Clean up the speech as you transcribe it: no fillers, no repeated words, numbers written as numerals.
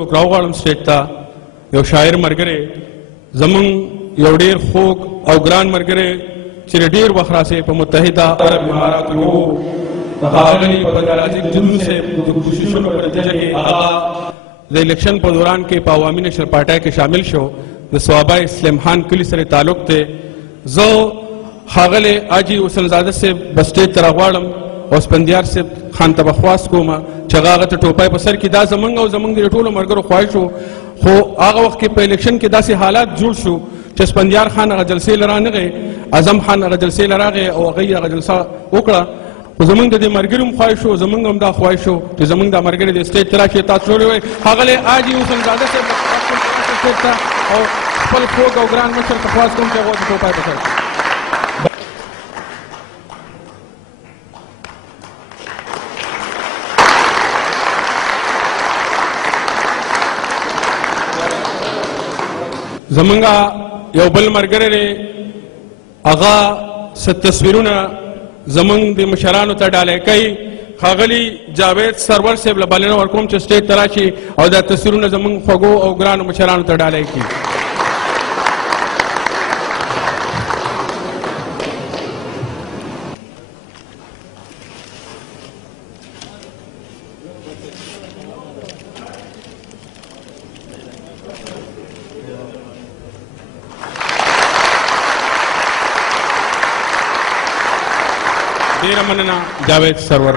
راوغواړم سټیج ته یو شاعر ملګری زمونږ یو ډېر خوږ او ګران ملګری چې ډېر وخت راسې په متحده عرب اماراتو کې وو د ښاغلي بدرعزیز جنون صاحب د کوششونو په نتیجه کې هغه د الیکشن په دوران کې په عوامي نشر پارټۍ کې شامل شو د صوابه اسلام خان کلي سره تعلق دی زه ښاغلی حاجي حسن زاده صاحب به سټیج ته راغواړم او سپندیار صاحب خان ته به خواست کوم چې هغه هغه ته ټوپی په سر کې دا زمونږ او زمونږ د ټولو ملګرو خواهش و خو هغه وخت کې په الیکشن کې داسې حالات جوړ شو چې سپندیار خان هغه جلسې له رانغی اعظم خان هغه جلسې له راغی او هغوی هغه جلسه وکړه خو زمونږ د دې ملګري هم خواهش و زمونږ هم دا خواهش و چې زمونږ دا ملګري د سټیج ته راشي تاسو ټول وایي ښاغلی حاجي حسن زاده صاحب سټیج ته او خپل خوږ او ګران مشر ته خواست کوم چې هغو ته ټوپی په سر زمونږ یو بل ملګری دی هغه څه تصویرونه زمونږ د مشرانو ته ډالۍ کوي ښاغلي جاوید سرور صاحب له بلنه ورکوم چې سټیج ته راشي او دا تصویرونه زمونږ خوږو او ګرانو مشرانو ته ډالۍ کړي ډېره مننه جاوید سرور